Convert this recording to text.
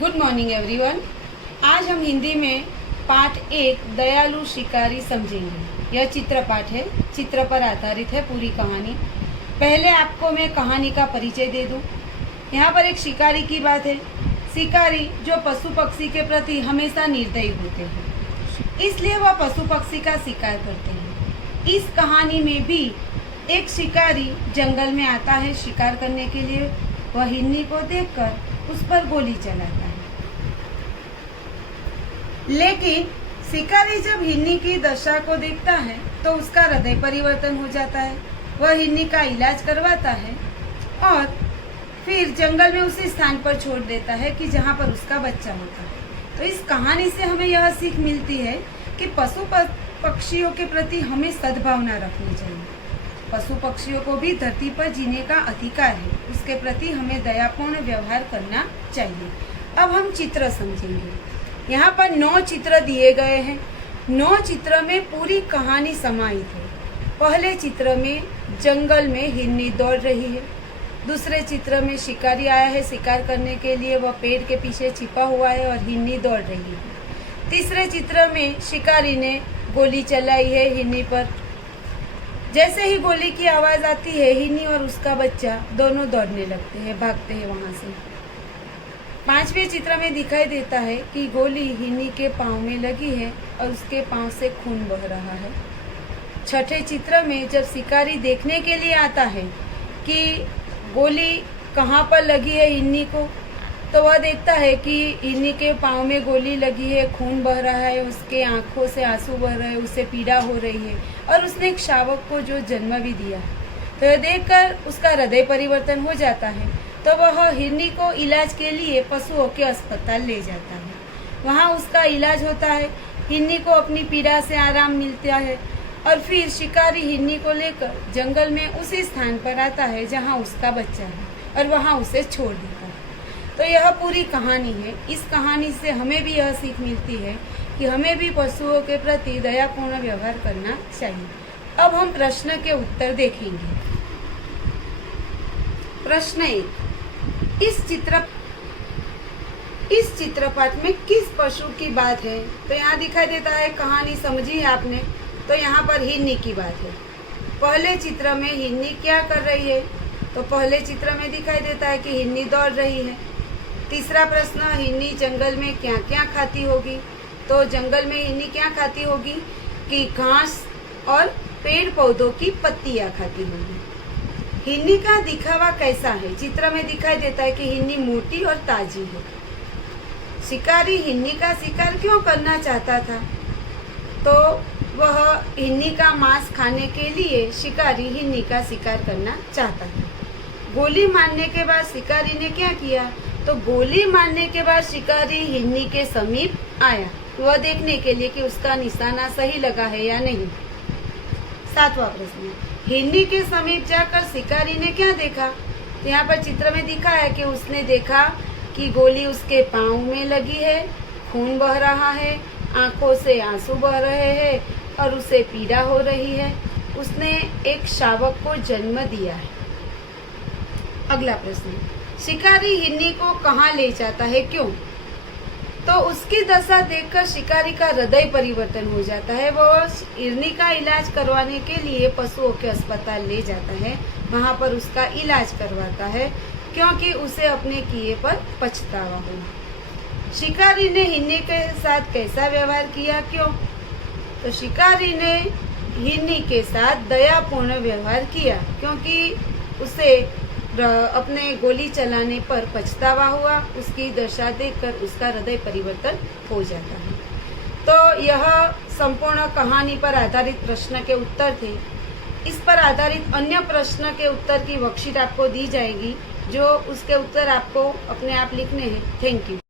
Good morning everyone. आज हम हिंदी में पाठ 1 दयालु शिकारी समझेंगे। यह चित्र पाठ है, चित्र पर आधारित है पूरी कहानी। पहले आपको मैं कहानी का परिचय दे दूं। यहाँ पर एक शिकारी की बात है। शिकारी जो पशु पक्षी के प्रति हमेशा निर्दयी होते हैं, इसलिए वह पशु पक्षी का शिकार करते हैं। इस कहानी में भी एक शिकारी जंगल में आता है शिकार करने के लिए। वह हिरनी को देखकर उस पर गोली चलाता है, लेकिन शिकारी जब हिरनी की दशा को देखता है तो उसका हृदय परिवर्तन हो जाता है। वह हिरनी का इलाज करवाता है और फिर जंगल में उसी स्थान पर छोड़ देता है कि जहाँ पर उसका बच्चा होता है। तो इस कहानी से हमें यह सीख मिलती है कि पशु पक्षियों के प्रति हमें सद्भावना रखनी चाहिए। पशु पक्षियों को भी धरती पर जीने का अधिकार है, उसके प्रति हमें दयापूर्ण व्यवहार करना चाहिए। अब हम चित्र समझेंगे। यहाँ पर 9 चित्र दिए गए हैं। 9 चित्र में पूरी कहानी समाहित है। पहले चित्र में जंगल में हिरनी दौड़ रही है। दूसरे चित्र में शिकारी आया है शिकार करने के लिए, वह पेड़ के पीछे छिपा हुआ है और हिरनी दौड़ रही है। तीसरे चित्र में शिकारी ने गोली चलाई है हिरनी पर। जैसे ही गोली की आवाज़ आती है, हिरनी और उसका बच्चा दोनों दौड़ने लगते हैं, भागते हैं वहाँ से। 5वें चित्र में दिखाई देता है कि गोली हिरनी के पाँव में लगी है और उसके पाँव से खून बह रहा है। 6ठे चित्र में जब शिकारी देखने के लिए आता है कि गोली कहाँ पर लगी है हिरनी को, तो वह देखता है कि हिरनी के पाँव में गोली लगी है, खून बह रहा है, उसके आँखों से आंसू बह रहे हैं, उसे पीड़ा हो रही है और उसने एक शावक को जो जन्म भी दिया है। तो यह देखकर उसका हृदय परिवर्तन हो जाता है। तो वह हिरनी को इलाज के लिए पशुओं के अस्पताल ले जाता है। वहाँ उसका इलाज होता है, हिरनी को अपनी पीड़ा से आराम मिलता है और फिर शिकारी हिरनी को लेकर जंगल में उसी स्थान पर आता है जहाँ उसका बच्चा है और वहाँ उसे छोड़ देता है। तो यह पूरी कहानी है। इस कहानी से हमें भी यह सीख मिलती है कि हमें भी पशुओं के प्रति दयापूर्ण व्यवहार करना चाहिए। अब हम प्रश्न के उत्तर देखेंगे। प्रश्न 1, इस चित्रपट में किस पशु की बात है? तो यहाँ दिखाई देता है, कहानी समझी है आपने, तो यहाँ पर हिरनी की बात है। पहले चित्र में हिरनी क्या कर रही है? तो पहले चित्र में दिखाई देता है कि हिरनी दौड़ रही है। तीसरा प्रश्न, हिरनी जंगल में क्या क्या खाती होगी? तो जंगल में हिरनी क्या खाती होगी कि घास और पेड़ पौधों की पत्तियां खाती होगी। हिरनी का दिखावा कैसा है? चित्र में दिखाई देता है कि हिरनी मोटी और ताजी है। शिकारी हिरनी का शिकार क्यों करना चाहता था? तो वह हिरनी का मांस खाने के लिए शिकारी हिरनी का शिकार करना चाहता था। गोली मारने के बाद शिकारी ने क्या किया? तो गोली मारने के बाद शिकारी हिरनी के समीप आया, वह देखने के लिए कि उसका निशाना सही लगा है या नहीं। 7वां प्रश्न, हिरनी के समीप जाकर शिकारी ने क्या देखा? तो यहाँ पर चित्र में दिखा है कि उसने देखा कि गोली उसके पाँव में लगी है, खून बह रहा है, आंखों से आंसू बह रहे हैं और उसे पीड़ा हो रही है। उसने एक शावक को जन्म दिया है। अगला प्रश्न, शिकारी हिरनी को कहाँ ले जाता है, क्यों? तो उसकी दशा देखकर शिकारी का हृदय परिवर्तन हो जाता है। वो हिरनी का इलाज करवाने के लिए पशुओं के अस्पताल ले जाता है, वहाँ पर उसका इलाज करवाता है क्योंकि उसे अपने किए पर पछतावा हो। शिकारी ने हिरनी के साथ कैसा व्यवहार किया, क्यों? तो शिकारी ने हिरनी के साथ दयापूर्ण व्यवहार किया क्योंकि उसे अपने गोली चलाने पर पछतावा हुआ। उसकी दशा देखकर उसका हृदय परिवर्तन हो जाता है। तो यह संपूर्ण कहानी पर आधारित प्रश्न के उत्तर थे। इस पर आधारित अन्य प्रश्न के उत्तर की वर्कशीट आपको दी जाएगी, जो उसके उत्तर आपको अपने आप लिखने हैं। Thank you.